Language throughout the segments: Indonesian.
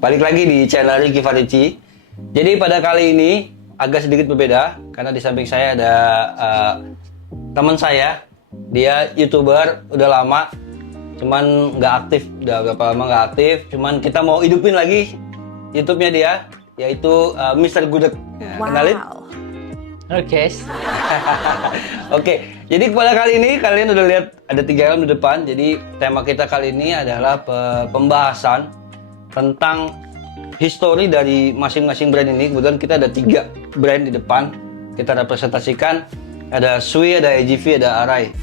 Balik lagi di channel Ricky Farici. Jadi pada kali ini agak sedikit berbeda karena di samping saya ada teman saya. Dia YouTuber udah lama, cuman nggak aktif, udah berapa lama nggak aktif. Cuman kita mau hidupin lagi YouTube-nya dia, yaitu Mr. Gudeg. Nah, Wow. Kenalin? Halo guys. Oke, jadi pada kali ini kalian udah lihat ada 3 helm di depan. Jadi tema kita kali ini adalah pembahasan tentang histori dari masing-masing brand ini. Kebetulan kita ada 3 brand di depan. Kita representasikan, ada Sui, ada AGV, ada Arai.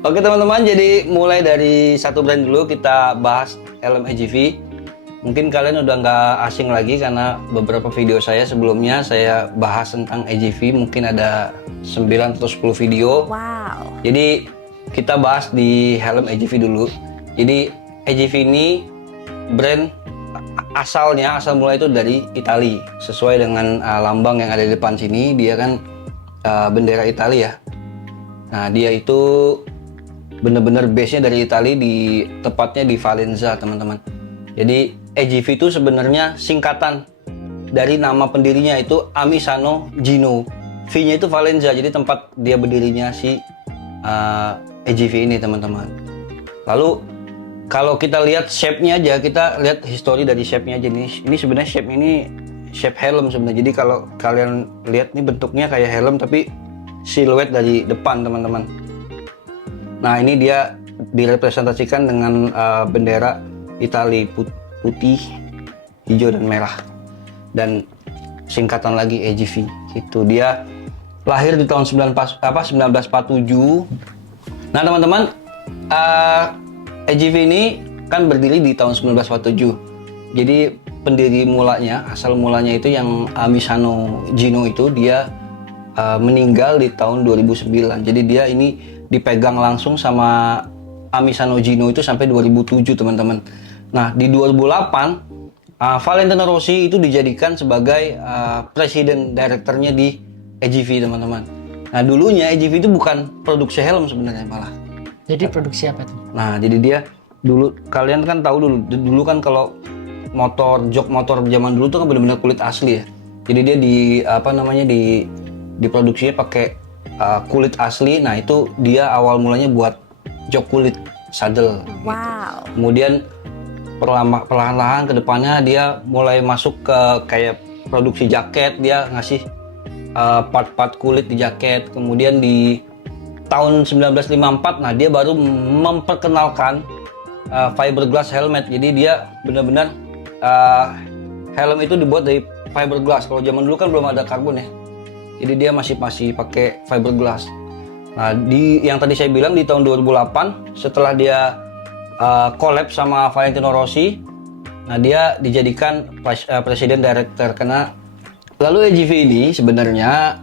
Oke teman-teman, jadi mulai dari satu brand dulu kita bahas helm AGV. Mungkin kalian udah nggak asing lagi karena beberapa video saya sebelumnya saya bahas tentang AGV, mungkin ada 9 atau 10 video. Wow. Jadi kita bahas di helm AGV dulu. Jadi AGV ini brand asal mula itu dari Italia. Sesuai dengan lambang yang ada di depan sini, dia kan bendera Italia ya. Nah, dia itu bener-bener base-nya dari Italia, tepatnya di Valenza teman-teman. Jadi AGV itu sebenarnya singkatan dari nama pendirinya itu Amisano Gino. V-nya itu Valenza, jadi tempat dia berdirinya si AGV ini teman-teman. Lalu kalau kita lihat shape-nya aja, kita lihat histori dari shape-nya aja nih. Ini sebenarnya shape ini shape helm sebenarnya. Jadi kalau kalian lihat nih bentuknya kayak helm tapi siluet dari depan teman-teman. Nah, ini dia direpresentasikan dengan bendera Italia putih, hijau dan merah, dan singkatan lagi AGV. Itu dia lahir di tahun 1947. Nah teman-teman, AGV ini kan berdiri di tahun 1947. Jadi pendiri mulanya, asal mulanya itu yang Amisano Gino itu dia meninggal di tahun 2009. Jadi dia ini dipegang langsung sama Amisano Gino itu sampai 2007 teman-teman. Nah di 2008 Valentino Rossi itu dijadikan sebagai presiden direkturnya di AGV teman-teman. Nah dulunya AGV itu bukan produksi helm sebenarnya malah. Jadi produksi apa tuh? Nah jadi dia dulu, kalian kan tahu dulu kan kalau jok motor zaman dulu tuh kan benar-benar kulit asli ya. Jadi dia diproduksinya pakai kulit asli. Nah itu dia awal mulanya buat jok kulit saddle. Wow. Gitu. Kemudian perlahan-lahan ke depannya dia mulai masuk ke kayak produksi jaket. Dia ngasih part-part kulit di jaket. Kemudian di tahun 1954, nah dia baru memperkenalkan fiberglass helmet. Jadi dia benar-benar helm itu dibuat dari fiberglass. Kalau zaman dulu kan belum ada karbon ya. Jadi dia masih pakai fiberglass. Nah, yang tadi saya bilang di tahun 2008 setelah dia collab sama Valentino Rossi, nah dia dijadikan presiden director. Karena lalu AGV ini sebenarnya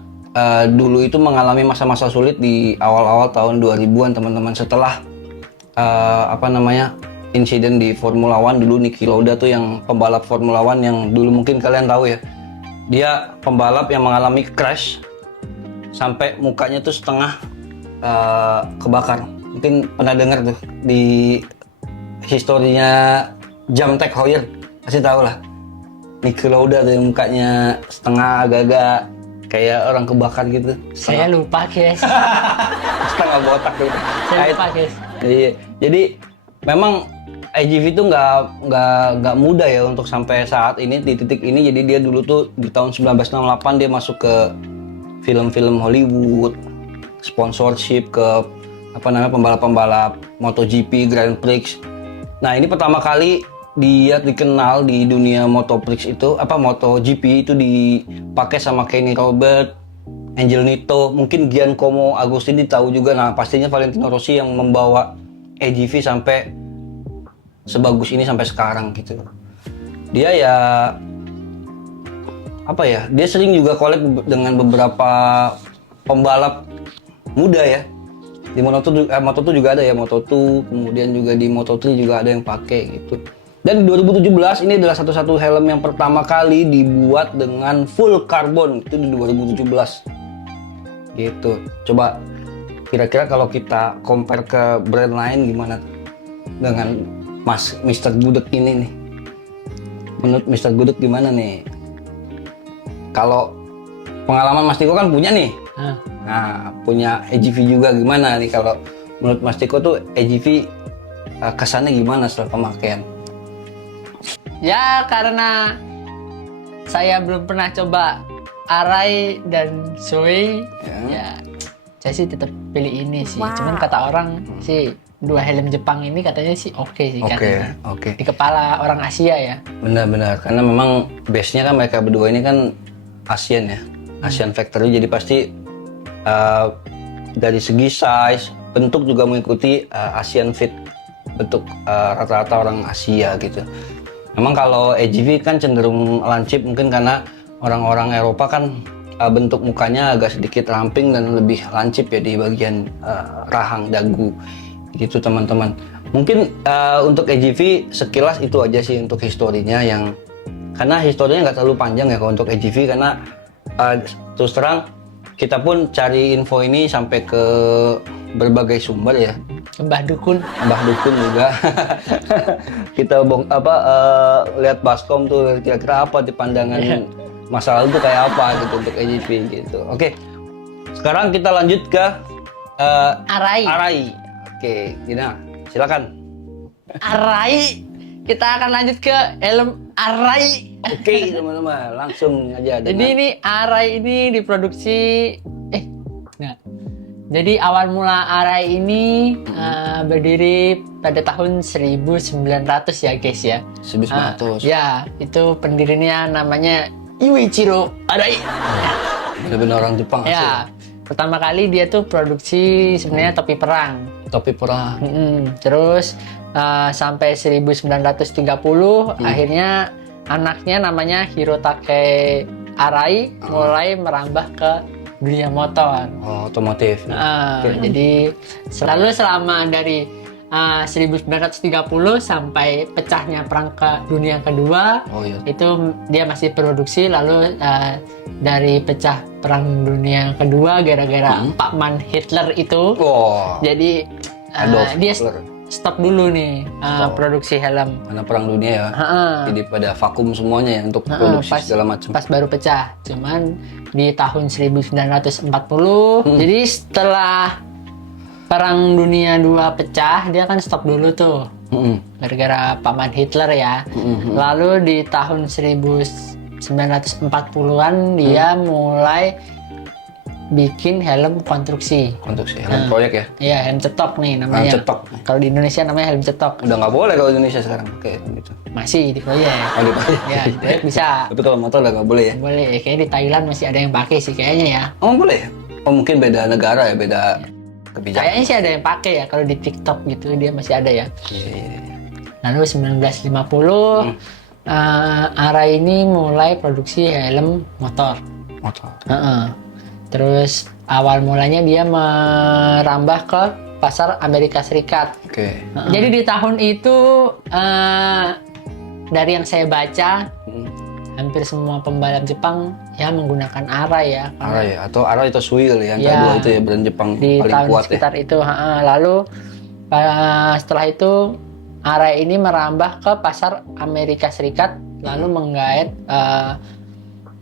dulu itu mengalami masa-masa sulit di awal-awal tahun 2000-an teman-teman, setelah insiden di Formula One. Dulu Niki Lauda tuh yang pembalap Formula One yang dulu mungkin kalian tahu ya. Dia pembalap yang mengalami crash sampai mukanya tuh setengah kebakar. Mungkin pernah dengar tuh di historinya Jam Tech Heuer, pasti tahu lah. Niki Lauda tuh yang mukanya setengah agak-agak kayak orang kebakar gitu. Saya lupa guys. Setengah botak gitu. Saya lupa guys. Iya. Jadi memang AGV itu nggak mudah ya untuk sampai saat ini di titik ini. Jadi dia dulu tuh di tahun 1968 dia masuk ke film-film Hollywood, sponsorship ke pembalap-pembalap MotoGP, Grand Prix. Nah ini pertama kali dia dikenal di dunia MotoGP itu dipakai sama Kenny Robert, Angel Nito, mungkin Giancomo Agostini tahu juga. Nah pastinya Valentino Rossi yang membawa AGV sampai sebagus ini sampai sekarang gitu. Dia dia sering juga collab dengan beberapa pembalap muda ya. Di Moto2 juga ada ya, Moto2, kemudian juga di Moto3 juga ada yang pakai gitu. Dan di 2017 ini adalah satu-satu helm yang pertama kali dibuat dengan full karbon, itu di 2017. Gitu. Coba kira-kira kalau kita compare ke brand lain gimana dengan Mr. Gudeg ini nih? Menurut Mr. Gudeg gimana nih? Kalau pengalaman Mas Tiko kan punya nih. Nah, punya AGV juga, gimana nih kalau menurut Mas Tiko tuh AGV kesannya gimana setelah pemakaian? Ya karena saya belum pernah coba Arai dan Zoe, ya saya sih tetap pilih ini sih. Cuman kata orang sih dua helm Jepang ini katanya sih oke sih katanya. Di kepala orang Asia ya. Benar-benar, karena memang base-nya kan mereka berdua ini kan Asian ya, Asian Factory, jadi pasti dari segi size, bentuk juga mengikuti Asian Fit, bentuk rata-rata orang Asia gitu. Memang kalau AGV kan cenderung lancip, mungkin karena orang-orang Eropa kan bentuk mukanya agak sedikit ramping dan lebih lancip ya di bagian rahang dagu gitu teman-teman. Mungkin untuk AGV sekilas itu aja sih untuk historinya, yang karena historinya nggak terlalu panjang ya kalau untuk AGV, karena terus terang kita pun cari info ini sampai ke berbagai sumber ya. Mbah Dukun juga. Kita lihat Baskom tuh kira-kira apa di pandangan masa lalu tuh kayak apa gitu untuk AGV gitu. Oke. Sekarang kita lanjut ke Arai. Oke, Gina, silakan. Arai. Kita akan lanjut ke helm Arai. Oke, teman-teman, langsung aja. Jadi ini Arai ini diproduksi Jadi awal mula Arai ini berdiri pada tahun 1900 ya guys ya. 1900. Ya, itu pendirinya namanya Yuichiro Arai. Benar-benar orang Jepang asli. Ya, pertama kali dia tuh produksi sebenarnya topi perang. Topi perang. Terus sampai 1930 akhirnya anaknya namanya Hirotake Arai mulai merambah ke dunia motor. Otomotif. Jadi selama dari 1930 sampai pecahnya perang dunia kedua, itu dia masih produksi. Lalu dari pecah perang dunia kedua gara-gara Pak Man Hitler itu, jadi dia stop dulu nih produksi helm. Karena perang dunia ya, jadi pada vakum semuanya ya untuk produksi segala macam. Pas baru pecah, cuman di tahun 1940, jadi setelah perang dunia 2 pecah, dia kan stop dulu tuh, gara-gara paman Hitler ya. Lalu di tahun 1940-an dia mulai bikin helm konstruksi helm proyek ya? Iya, helm cetok nih namanya. Cetok. Kalau di Indonesia namanya helm cetok. Udah nggak boleh kalau Indonesia sekarang pakai gitu. Masih di proyek. Di proyek. Ya, di proyek bisa. Tapi kalau motor udah nggak boleh ya? Boleh, kayaknya di Thailand masih ada yang pakai sih kayaknya ya. Boleh? Mungkin beda negara ya, beda kebijakan. Kayaknya sih ada yang pakai ya, kalau di TikTok gitu dia masih ada ya. Lalu 1950 Arai ini mulai produksi helm motor. Terus awal mulanya dia merambah ke pasar Amerika Serikat. Jadi di tahun itu dari yang saya baca hampir semua pembalap Jepang ya menggunakan Arai ya. Atau Arai atau Suil ya, kedua itu ya brand Jepang di paling tahun kuat sekitar ya. itu. Lalu setelah itu Arai ini merambah ke pasar Amerika Serikat, lalu menggait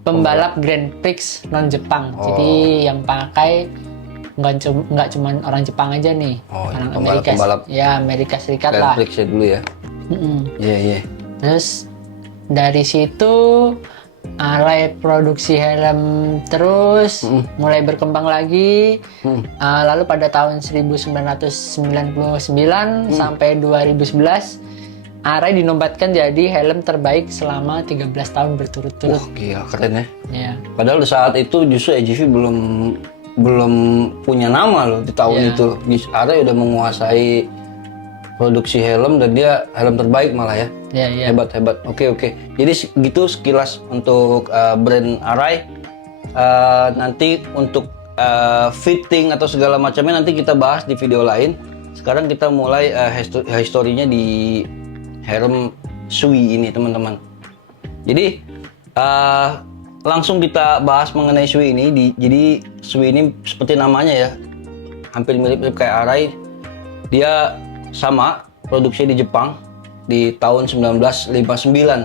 pembalap Grand Prix non Jepang. Jadi yang pakai nggak cuma orang Jepang aja nih, orang Amerika Serikat Grand lah. Prix ya dulu ya. Terus dari situ Arai produksi helm terus mulai berkembang lagi. Lalu pada tahun 1999 sampai 2011 Arai dinobatkan jadi helm terbaik selama 13 tahun berturut-turut. Gila, keren ya. Ya. Padahal di saat itu justru AGV belum punya nama loh di tahun itu. Arai udah menguasai produksi helm dan dia helm terbaik malah ya. Hebat. Oke. Jadi gitu sekilas untuk brand Arai. Nanti untuk fitting atau segala macamnya nanti kita bahas di video lain. Sekarang kita mulai historinya di helm Sui ini teman-teman. Jadi langsung kita bahas mengenai Sui ini. Jadi Sui ini seperti namanya ya, hampir mirip-mirip kayak Arai. Dia sama produksi di Jepang di tahun 1959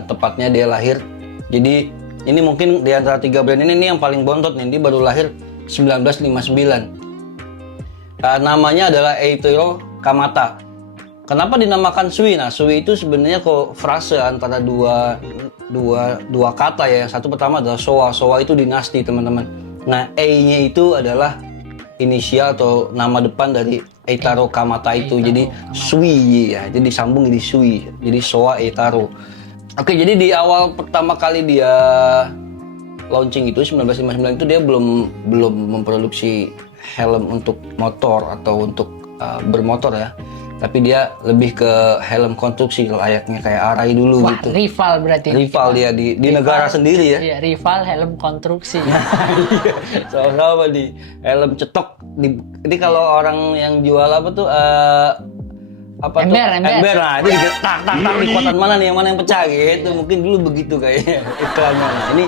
tepatnya dia lahir. Jadi ini mungkin di antara 3 brand ini yang paling bontot nih. Dia baru lahir 1959. Namanya adalah Eiichiro Kamata. Kenapa dinamakan Sui? Nah, Sui itu sebenarnya kok frase antara dua kata ya. Yang satu pertama adalah Showa. Showa itu dinasti, teman-teman. Nah, E-nya itu adalah inisial atau nama depan dari Eiichiro Kamata itu. Jadi Sui ya. Jadi sambung jadi Sui. Jadi Showa Eiichiro. Oke, jadi di awal pertama kali dia launching itu 1959 itu dia belum memproduksi helm untuk motor atau untuk bermotor ya, tapi dia lebih ke helm konstruksi layaknya kayak Arai dulu. Wah, gitu. Rival berarti. Rival dia di negara sendiri ya. Iya, rival helm konstruksi. Sama-sama di helm cetok. Ini kalau orang yang jual apa tuh ember. Nah, ini tak di kekuatan mana nih, yang mana yang pecah gitu. Mungkin dulu begitu kayaknya iklannya. Nah, ini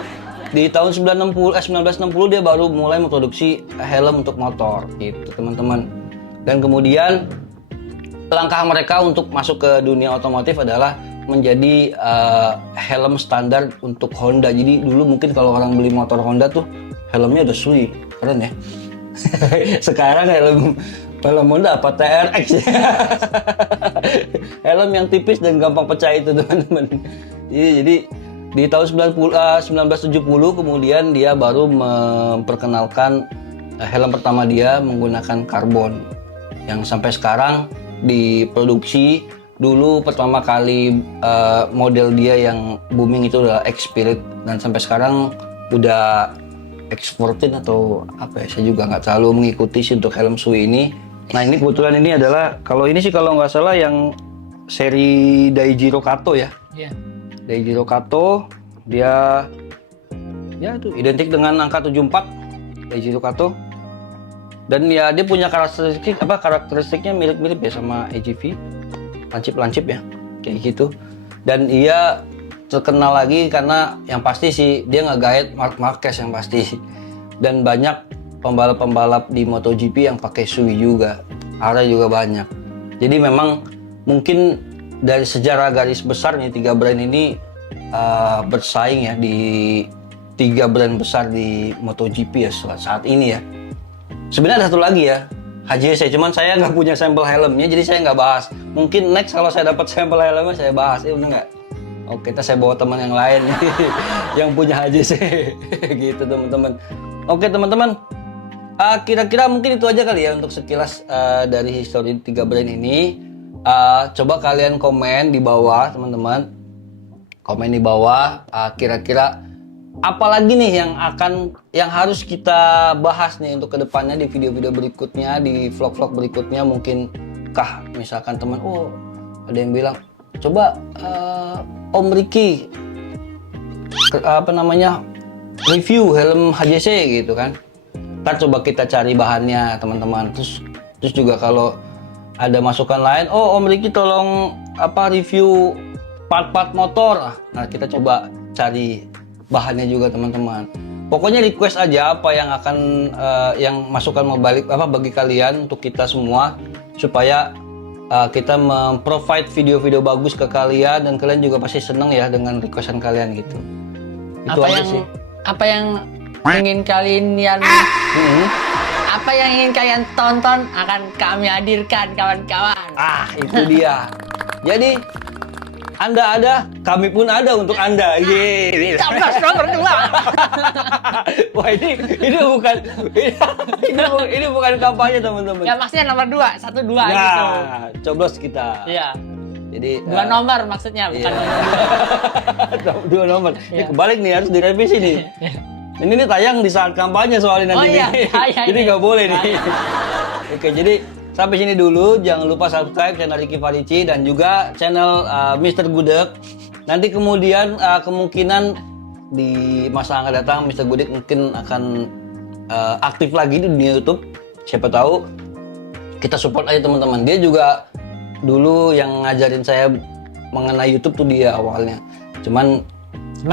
di tahun 1960 dia baru mulai memproduksi helm untuk motor gitu, teman-teman. Dan kemudian langkah mereka untuk masuk ke dunia otomotif adalah menjadi helm standar untuk Honda. Jadi dulu mungkin kalau orang beli motor Honda tuh helmnya udah Sui, keren ya. Sekarang helm Honda apa TRX ya. Helm yang tipis dan gampang pecah itu, teman-teman. Jadi di tahun 1970 kemudian dia baru memperkenalkan helm pertama dia menggunakan karbon yang sampai sekarang diproduksi. Dulu pertama kali model dia yang booming itu adalah X-Spirit, dan sampai sekarang udah X14 atau apa ya, saya juga nggak terlalu mengikuti sih untuk helm Sui ini. Nah, ini kebetulan ini adalah, kalau ini sih kalau nggak salah yang seri Daijiro Kato ya. Iya. Daijiro Kato, dia ya itu identik dengan angka 74 Daijiro Kato. Dan ya dia punya karakteristiknya mirip-mirip ya sama AGV. Lancip-lancip ya, kayak gitu. Dan ia terkenal lagi karena yang pasti sih dia nge-guide Marc Marquez yang pasti. Dan banyak pembalap-pembalap di MotoGP yang pakai Sui juga. Ada juga banyak. Jadi memang mungkin dari sejarah garis besar nih 3 brand ini bersaing ya di 3 brand besar di MotoGP ya saat ini ya. Sebenarnya ada satu lagi ya, HJC, cuman saya nggak punya sampel helmnya, jadi saya nggak bahas. Mungkin next kalau saya dapat sampel helmnya saya bahas, bener nggak? Oke, kita saya bawa teman yang lain yang punya HJC, gitu teman-teman. Oke teman-teman, kira-kira mungkin itu aja kali ya untuk sekilas dari histori 3 brand ini. Coba kalian komen di bawah, teman-teman. Komen di bawah, kira-kira apalagi nih yang harus kita bahas nih untuk kedepannya di video-video berikutnya, di vlog-vlog berikutnya. Mungkin misalkan teman, ada yang bilang coba Om Ricky review helm HJC gitu kan. Ntar coba kita cari bahannya teman-teman. Terus juga kalau ada masukan lain, Om Ricky tolong review part-part motor. Nah, kita coba cari bahannya juga teman-teman. Pokoknya request aja apa yang akan yang masukan mau balik bagi kalian untuk kita semua, supaya kita memprovide video-video bagus ke kalian, dan kalian juga pasti seneng ya dengan requestan kalian gitu. Itu aja sih. Apa yang ingin kalian apa yang ingin kalian tonton akan kami hadirkan, kawan-kawan. Itu dia. Jadi Anda ada, kami pun ada untuk Anda. Yeay. Capres nomor 2. Wah, ini bukan kampanye teman-teman. Ya maksudnya nomor 2, 1, 2 Ya, gitu. coblos kita. Iya. Jadi 2 nomor maksudnya, bukan nomor 2 nomor. Ini Iya. kebalik nih, harus direvisi nih. Ini nih tayang di saat kampanye soalnya nanti. iya, nih. iya, Jadi iya. nggak boleh nih. Oke, jadi sampai sini dulu. Jangan lupa subscribe channel Ricky Farici dan juga channel Mr. Gudeg. Nanti kemudian kemungkinan di masa akan datang Mr. Gudeg mungkin akan aktif lagi di dunia YouTube. Siapa tahu kita support aja teman-teman. Dia juga dulu yang ngajarin saya mengenai YouTube tuh dia awalnya. Cuman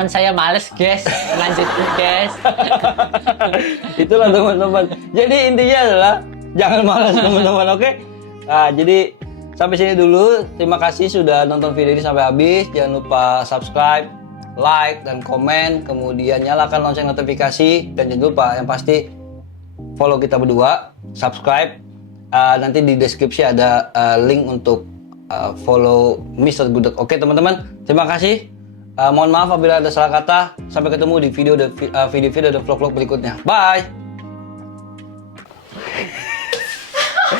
saya males guys, lanjutin guys. itulah teman-teman. Jadi intinya adalah jangan malas teman-teman, oke? Nah, jadi sampai sini dulu. Terima kasih sudah nonton video ini sampai habis. Jangan lupa subscribe, like, dan komen. Kemudian nyalakan lonceng notifikasi. Dan jangan lupa yang pasti follow kita berdua, subscribe. Nanti di deskripsi ada link untuk follow Mr. Gudeg. Oke teman-teman, terima kasih. Mohon maaf apabila ada salah kata. Sampai ketemu di video-video dan vlog-vlog berikutnya. Bye.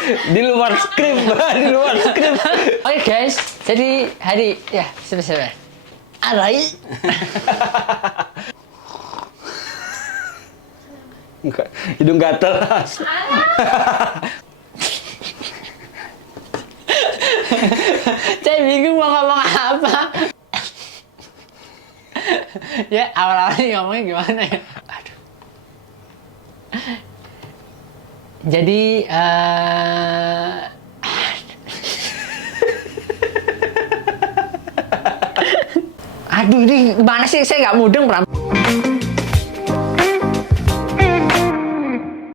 Di luar skrip, di luar skrip. Oke guys, jadi hari ya sebentar. Arai. Hidung gatel. Saya bingung mau ngomong apa. Ya awal-awalnya ngomongnya gimana ya? Aduh. Jadi aduh ini gimana sih, saya nggak mudeng